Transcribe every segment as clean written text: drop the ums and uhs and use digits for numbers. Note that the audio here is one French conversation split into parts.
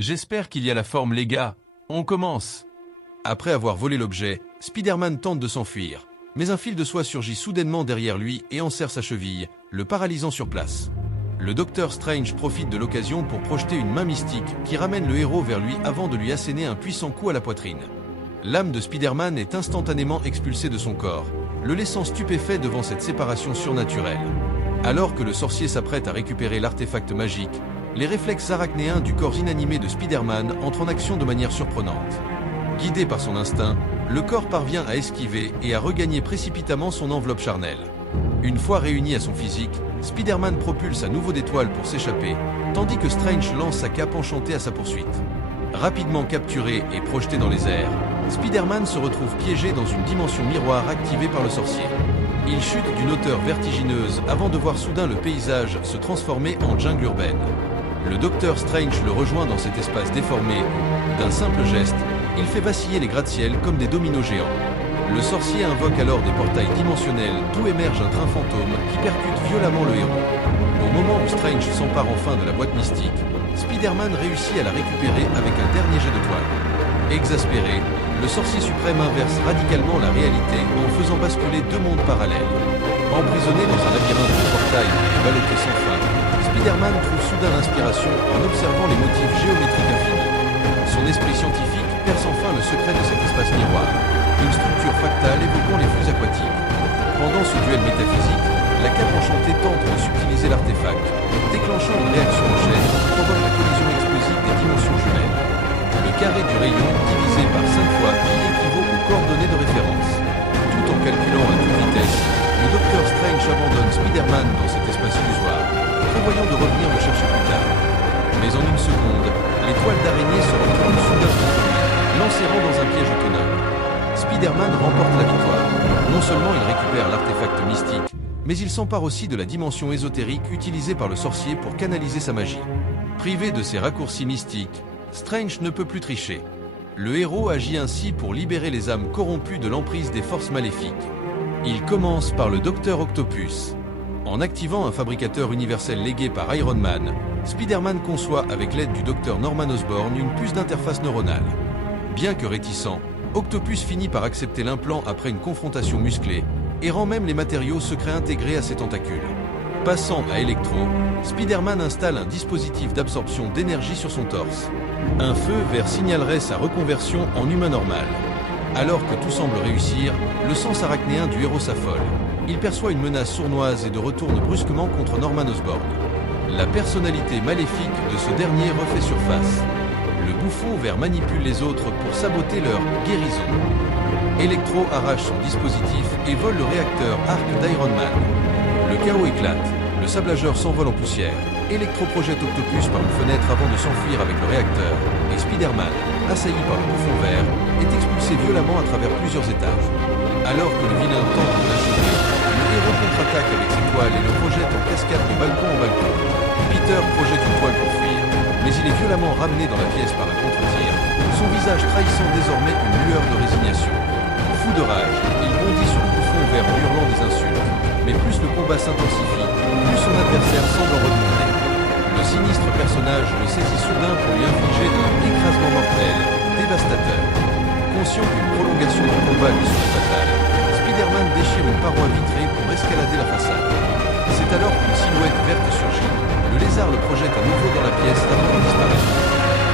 J'espère qu'il y a la forme, les gars. On commence. Après avoir volé l'objet, Spider-Man tente de s'enfuir. Mais un fil de soie surgit soudainement derrière lui et enserre sa cheville, le paralysant sur place. Le Docteur Strange profite de l'occasion pour projeter une main mystique qui ramène le héros vers lui avant de lui asséner un puissant coup à la poitrine. L'âme de Spider-Man est instantanément expulsée de son corps, le laissant stupéfait devant cette séparation surnaturelle. Alors que le sorcier s'apprête à récupérer l'artefact magique, les réflexes arachnéens du corps inanimé de Spider-Man entrent en action de manière surprenante. Guidé par son instinct, le corps parvient à esquiver et à regagner précipitamment son enveloppe charnelle. Une fois réuni à son physique, Spider-Man propulse à nouveau d'étoiles pour s'échapper, tandis que Strange lance sa cape enchantée à sa poursuite. Rapidement capturé et projeté dans les airs, Spider-Man se retrouve piégé dans une dimension miroir activée par le sorcier. Il chute d'une hauteur vertigineuse avant de voir soudain le paysage se transformer en jungle urbaine. Le Docteur Strange le rejoint dans cet espace déformé où, d'un simple geste, il fait vaciller les gratte-ciel comme des dominos géants. Le sorcier invoque alors des portails dimensionnels d'où émerge un train fantôme qui percute violemment le héros. Au moment où Strange s'empare enfin de la boîte mystique, Spider-Man réussit à la récupérer avec un dernier jet de toile. Exaspéré, le sorcier suprême inverse radicalement la réalité en faisant basculer deux mondes parallèles. Emprisonné dans un labyrinthe de portails et ballotté sans fin, Spider-Man trouve soudain l'inspiration en observant les motifs géométriques infinis. Son esprit scientifique perce enfin le secret de cet espace miroir, une structure fractale évoquant les flux aquatiques. Pendant ce duel métaphysique, la cape enchantée tente de subtiliser l'artefact, déclenchant une réaction en chaîne qui provoque la collision explosive des dimensions jumelles. Le carré du rayon, divisé par 5 fois pi, équivaut aux coordonnées de référence. Tout en calculant à toute vitesse, le Docteur Strange abandonne Spider-Man dans cet espace illusoire, prévoyant de revenir le chercher plus tard. Mais en une seconde, l'étoile d'araignée se retourne soudain contre lui, l'enserrant dans un piège autonome. Spider-Man remporte la victoire. Non seulement il récupère l'artefact mystique, mais il s'empare aussi de la dimension ésotérique utilisée par le sorcier pour canaliser sa magie. Privé de ses raccourcis mystiques, Strange ne peut plus tricher. Le héros agit ainsi pour libérer les âmes corrompues de l'emprise des forces maléfiques. Il commence par le Docteur Octopus. En activant un fabricateur universel légué par Iron Man, Spider-Man conçoit avec l'aide du Docteur Norman Osborn une puce d'interface neuronale. Bien que réticent, Octopus finit par accepter l'implant après une confrontation musclée et rend même les matériaux secrets intégrés à ses tentacules. Passant à Electro, Spider-Man installe un dispositif d'absorption d'énergie sur son torse. Un feu vert signalerait sa reconversion en humain normal. Alors que tout semble réussir, le sens arachnéen du héros s'affole. Il perçoit une menace sournoise et de retourne brusquement contre Norman Osborn. La personnalité maléfique de ce dernier refait surface. Le bouffon vert manipule les autres pour saboter leur guérison. Electro arrache son dispositif et vole le réacteur Arc d'Iron Man. Le chaos éclate, le sablageur s'envole en poussière. Electro projette Octopus par une fenêtre avant de s'enfuir avec le réacteur, et Spider-Man, assailli par le bouffon vert, est expulsé violemment à travers plusieurs étages. Alors que le vilain tente de l'achever, le héros contre-attaque avec ses toiles et le projette en cascade de balcon en balcon. Peter projette une toile pour fuir, mais il est violemment ramené dans la pièce par un contre-tir, son visage trahissant désormais une lueur de résignation. Fou de rage, il bondit sur le bouffon vert en hurlant des insultes, mais plus le combat s'intensifie, plus son adversaire semble en redemander. Le sinistre personnage le saisit soudain pour lui infliger un écrasement mortel, dévastateur. Conscient qu'une prolongation du combat lui serait fatale, Spider-Man déchire une paroi vitrée pour escalader la façade. C'est alors qu'une silhouette verte surgit. Le lézard le projette à nouveau dans la pièce avant de disparaître.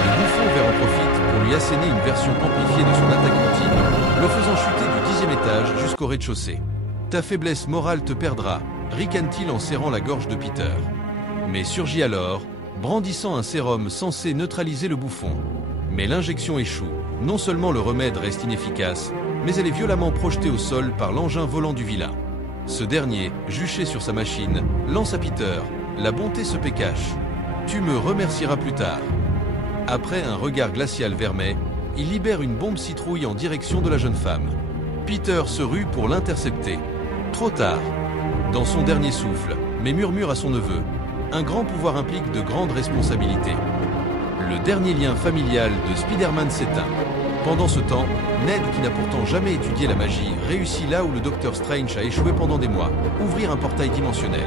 Le bouffon vert en profite pour lui asséner une version amplifiée de son attaque ultime, le faisant chuter du 10e étage jusqu'au rez-de-chaussée. Ta faiblesse morale te perdra, ricane-t-il en serrant la gorge de Peter. Mais surgit alors, brandissant un sérum censé neutraliser le bouffon. Mais l'injection échoue. Non seulement le remède reste inefficace, mais elle est violemment projetée au sol par l'engin volant du vilain. Ce dernier, juché sur sa machine, lance à Peter « La bonté se paie cash. Tu me remercieras plus tard. » Après un regard glacial vermeil, il libère une bombe citrouille en direction de la jeune femme. Peter se rue pour l'intercepter. Trop tard. Dans son dernier souffle, mais murmure à son neveu « Un grand pouvoir implique de grandes responsabilités. » Le dernier lien familial de Spider-Man s'éteint. Pendant ce temps, Ned, qui n'a pourtant jamais étudié la magie, réussit là où le Docteur Strange a échoué pendant des mois, ouvrir un portail dimensionnel.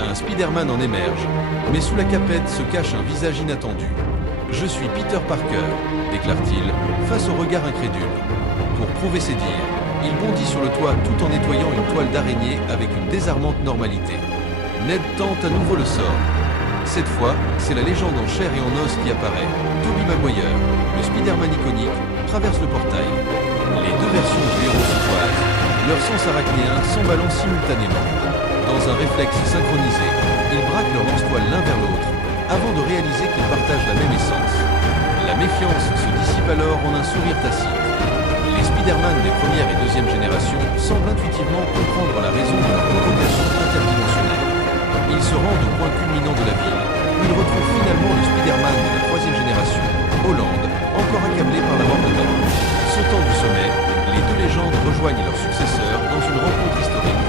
Un Spider-Man en émerge, mais sous la capette se cache un visage inattendu. Je suis Peter Parker, déclare-t-il, face au regard incrédule. Pour prouver ses dires, il bondit sur le toit tout en nettoyant une toile d'araignée avec une désarmante normalité. Ned tente à nouveau le sort. Cette fois, c'est la légende en chair et en os qui apparaît. Tobey Maguire, le Spider-Man iconique, traverse le portail. Les deux versions du héros se croisent, leurs sens arachnéens s'emballant simultanément. Dans un réflexe synchronisé, ils braquent leurs lance-toiles l'un vers l'autre, avant de réaliser qu'ils partagent la même essence. La méfiance se dissipe alors en un sourire tacite. Les Spider-Man des première et deuxième générations semblent intuitivement comprendre la raison de leur convocation interdimensionnelle. Ils se rendent au point culminant de la ville, où ils retrouvent finalement le Spider-Man de la troisième génération, Holland, encore accablé par la mort de Ben. Sautant du sommet, les deux légendes rejoignent leurs successeurs dans une rencontre historique.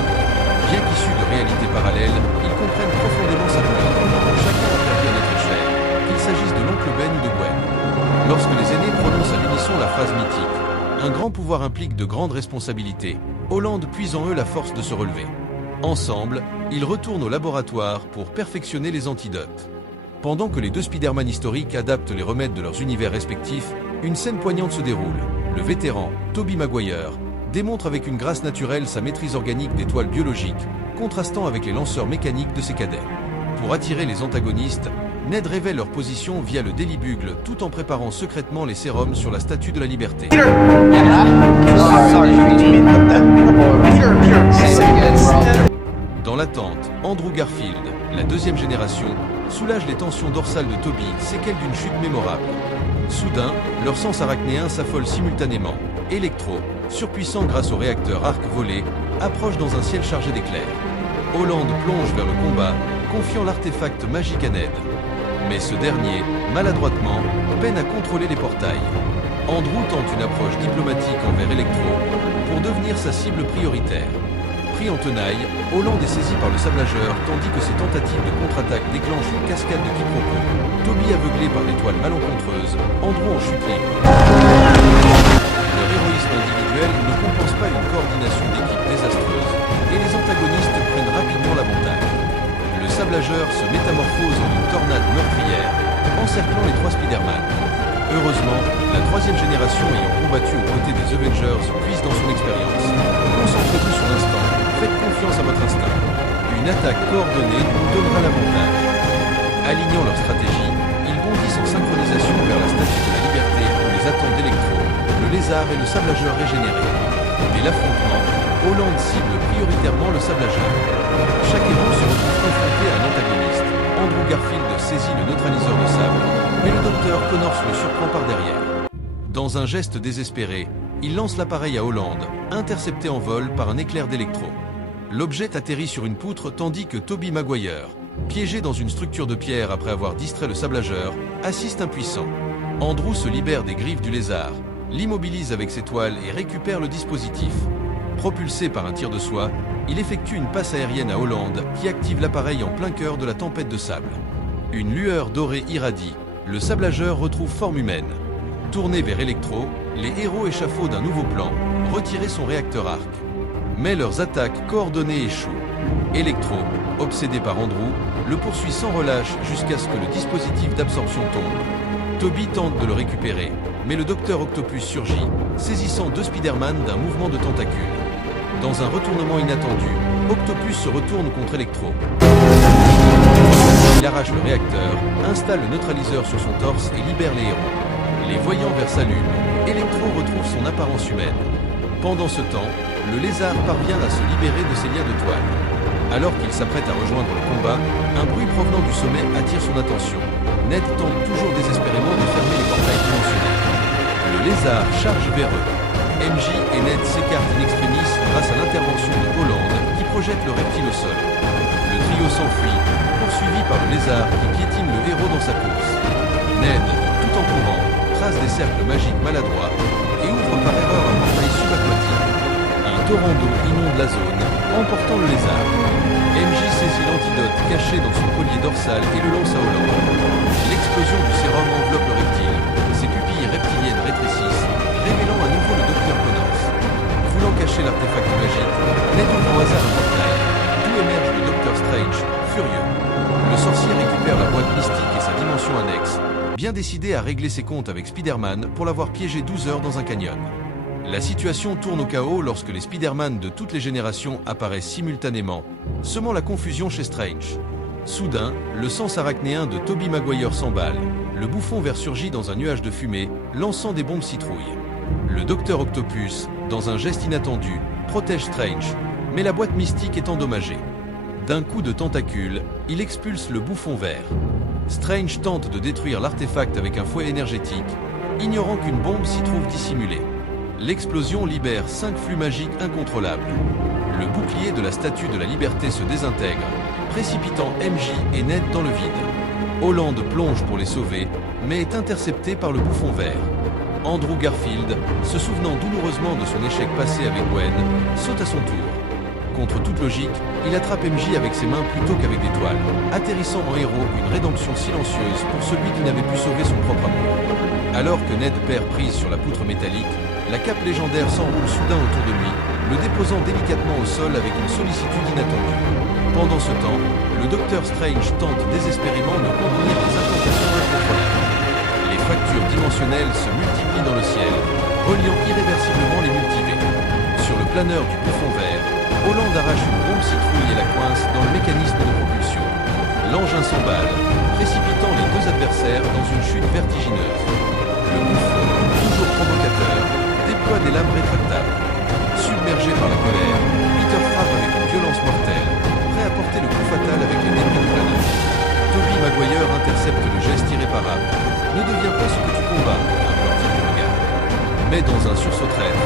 Bien qu'issus de réalités parallèles, ils comprennent profondément sa douleur. Chacun a perdu un être cher, qu'il s'agisse de l'oncle Ben ou de Gwen. Lorsque les aînés prononcent à l'unisson la phrase mythique « Un grand pouvoir implique de grandes responsabilités », Holland puise en eux la force de se relever. Ensemble, ils retournent au laboratoire pour perfectionner les antidotes. Pendant que les deux Spider-Man historiques adaptent les remèdes de leurs univers respectifs, une scène poignante se déroule. Le vétéran, Tobey Maguire, démontre avec une grâce naturelle sa maîtrise organique des toiles biologiques, contrastant avec les lanceurs mécaniques de ses cadets. Pour attirer les antagonistes, Ned révèle leur position via le Daily Bugle tout en préparant secrètement les sérums sur la Statue de la Liberté. Dans l'attente, Andrew Garfield, la deuxième génération, soulage les tensions dorsales de Tobey, séquelles d'une chute mémorable. Soudain, leurs sens arachnéens s'affolent simultanément. Electro, surpuissant grâce au réacteur arc volé, approche dans un ciel chargé d'éclairs. Holland plonge vers le combat, confiant l'artefact magique à Ned. Mais ce dernier, maladroitement, peine à contrôler les portails. Andrew tente une approche diplomatique envers Electro pour devenir sa cible prioritaire. Pris en tenaille, Holland est saisi par le sablageur tandis que ses tentatives de contre-attaque déclenchent une cascade de quiproquos. Tobey aveuglé par des toiles malencontreuses, Andrew en chute libre. Leur héroïsme individuel ne compense pas une coordination d'équipe désastreuse et les antagonistes prennent rapidement l'avantage. Le sablageur se métamorphose en une tornade meurtrière, encerclant les trois Spider-Man. Heureusement, la troisième génération ayant combattu aux côtés des Avengers puise dans son expérience. Concentrez-vous sur l'instant, faites confiance à votre instinct. Une attaque coordonnée nous donnera l'avantage. Alignant leur stratégie, ils bondissent en synchronisation vers la Statue de la Liberté où les attendent Electro, le lézard et le sablageur régénéré. Dès l'affrontement, Holland cible prioritairement le sablageur. Chaque héros se retrouve confronté à un antagoniste. Andrew Garfield saisit le neutraliseur de sable, mais le docteur Connors le surprend par derrière. Dans un geste désespéré, il lance l'appareil à Holland, intercepté en vol par un éclair d'électro. L'objet atterrit sur une poutre tandis que Tobey Maguire, piégé dans une structure de pierre après avoir distrait le sablageur, assiste impuissant. Andrew se libère des griffes du lézard, l'immobilise avec ses toiles et récupère le dispositif. Propulsé par un tir de soie, il effectue une passe aérienne à Holland qui active l'appareil en plein cœur de la tempête de sable. Une lueur dorée irradie, le sablageur retrouve forme humaine. Tourné vers Electro, les héros échafaudent un nouveau plan, retirer son réacteur arc. Mais leurs attaques coordonnées échouent. Electro, obsédé par Andrew, le poursuit sans relâche jusqu'à ce que le dispositif d'absorption tombe. Tobey tente de le récupérer, mais le docteur Octopus surgit, saisissant deux Spider-Man d'un mouvement de tentacules. Dans un retournement inattendu, Octopus se retourne contre Electro. Il arrache le réacteur, installe le neutraliseur sur son torse et libère les héros. Les voyant vers sa lune, Electro retrouve son apparence humaine. Pendant ce temps, le lézard parvient à se libérer de ses liens de toile. Alors qu'il s'apprête à rejoindre le combat, un bruit provenant du sommet attire son attention. Ned tente toujours désespérément de fermer les portails dimensionnels. Le lézard charge vers eux. MJ et Ned s'écartent in extremis grâce à l'intervention de Holland qui projette le reptile au sol. Le trio s'enfuit, poursuivi par le lézard qui piétine le héros dans sa course. Ned, tout en courant, trace des cercles magiques maladroits et ouvre par erreur un portail subaquatique. Un torrent d'eau inonde la zone, emportant le lézard. MJ saisit l'antidote caché dans son collier dorsal et le lance à Holland. L'explosion du sérum enveloppe le reptile. Ses pupilles reptiliennes rétrécissent, révélant à nouveau le docteur Connors. Voulant cacher l'artefact magique, Ned ouvre au hasard un portail, d'où émerge le docteur Strange, furieux. Le sorcier récupère la boîte mystique et sa dimension annexe, bien décidé à régler ses comptes avec Spider-Man pour l'avoir piégé 12 heures dans un canyon. La situation tourne au chaos lorsque les Spider-Man de toutes les générations apparaissent simultanément, semant la confusion chez Strange. Soudain, le sens arachnéen de Tobey Maguire s'emballe. Le bouffon vert surgit dans un nuage de fumée, lançant des bombes citrouilles. Le Docteur Octopus, dans un geste inattendu, protège Strange, mais la boîte mystique est endommagée. D'un coup de tentacule, il expulse le bouffon vert. Strange tente de détruire l'artefact avec un fouet énergétique, ignorant qu'une bombe s'y trouve dissimulée. L'explosion libère 5 flux magiques incontrôlables. Le bouclier de la Statue de la Liberté se désintègre, précipitant MJ et Ned dans le vide. Holland plonge pour les sauver, mais est intercepté par le bouffon vert. Andrew Garfield, se souvenant douloureusement de son échec passé avec Gwen, saute à son tour. Contre toute logique, il attrape MJ avec ses mains plutôt qu'avec des toiles, atterrissant en héros une rédemption silencieuse pour celui qui n'avait pu sauver son propre amour. Alors que Ned perd prise sur la poutre métallique, la cape légendaire s'enroule soudain autour de lui, le déposant délicatement au sol avec une sollicitude inattendue. Pendant ce temps, le Docteur Strange tente désespérément de contenir les incantations incontrôlables. Les fractures dimensionnelles se multiplient dans le ciel, reliant irréversiblement les multivers. Sur le planeur du bouffon vert, Holland arrache une bombe citrouille et la coince dans le mécanisme de propulsion. L'engin s'emballe, précipitant les deux adversaires dans une chute vertigineuse. Le bouffon, toujours provocateur, déploie des lames rétractables. Submergé par la colère, Peter frappe avec une violence mortelle, prêt à porter le coup fatal avec les débris du planeur. Tobey Maguire intercepte le geste irréparable. Ne deviens pas ce que tu combats, implore-t-il du regard. Mais dans un sursaut traître,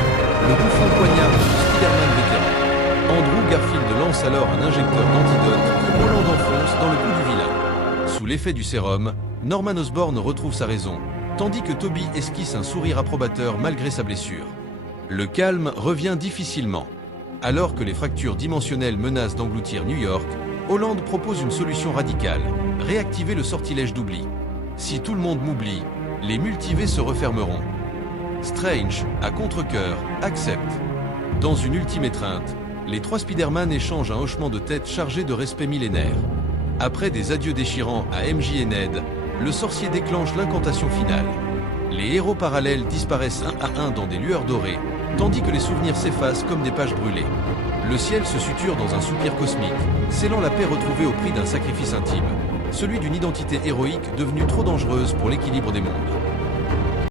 le bouffon poignarde le Spider-Man vétéran. Andrew Garfield lance alors un injecteur d'antidote que Holland enfonce dans le cou du vilain. Sous l'effet du sérum, Norman Osborn retrouve sa raison, tandis que Tobey esquisse un sourire approbateur malgré sa blessure. Le calme revient difficilement. Alors que les fractures dimensionnelles menacent d'engloutir New York, Holland propose une solution radicale, réactiver le sortilège d'oubli. Si tout le monde m'oublie, les multivers se refermeront. Strange, à contre-cœur, accepte. Dans une ultime étreinte, les trois Spider-Man échangent un hochement de tête chargé de respect millénaire. Après des adieux déchirants à MJ et Ned, le sorcier déclenche l'incantation finale. Les héros parallèles disparaissent un à un dans des lueurs dorées, tandis que les souvenirs s'effacent comme des pages brûlées. Le ciel se suture dans un soupir cosmique, scellant la paix retrouvée au prix d'un sacrifice intime, celui d'une identité héroïque devenue trop dangereuse pour l'équilibre des mondes.